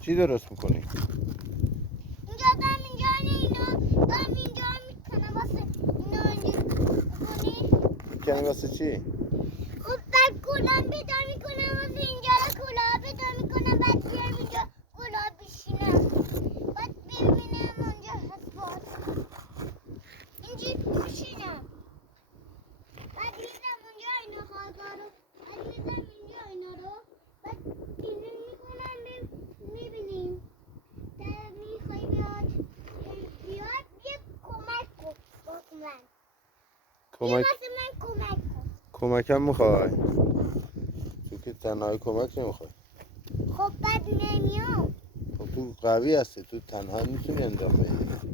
چی درست میکنی؟ اینجا دارم اینجا میکنم واسه اینا میکنی واسه چی؟ خب بعد گلاب بیدار میکنم واسه اینجا رو گلاب بیدار میکنم بعد بیارم اینجا گلاب بشینم بعد ببینم اونجا هست باز اینجا بشینم بعد میزم اونجا اینا خواه رو بعد میزم اینجا اینا رو بعد بیرون میکنم میبینیم در میخوای بیاد یه کمک کن واسه من کمک واسه من کمک کن کمکم میخوای؟ تو که تنهایی کمک نمیخوای. خب بعد نمیام خب تو قوی هستی، تو تنها میتونی انجام بدی.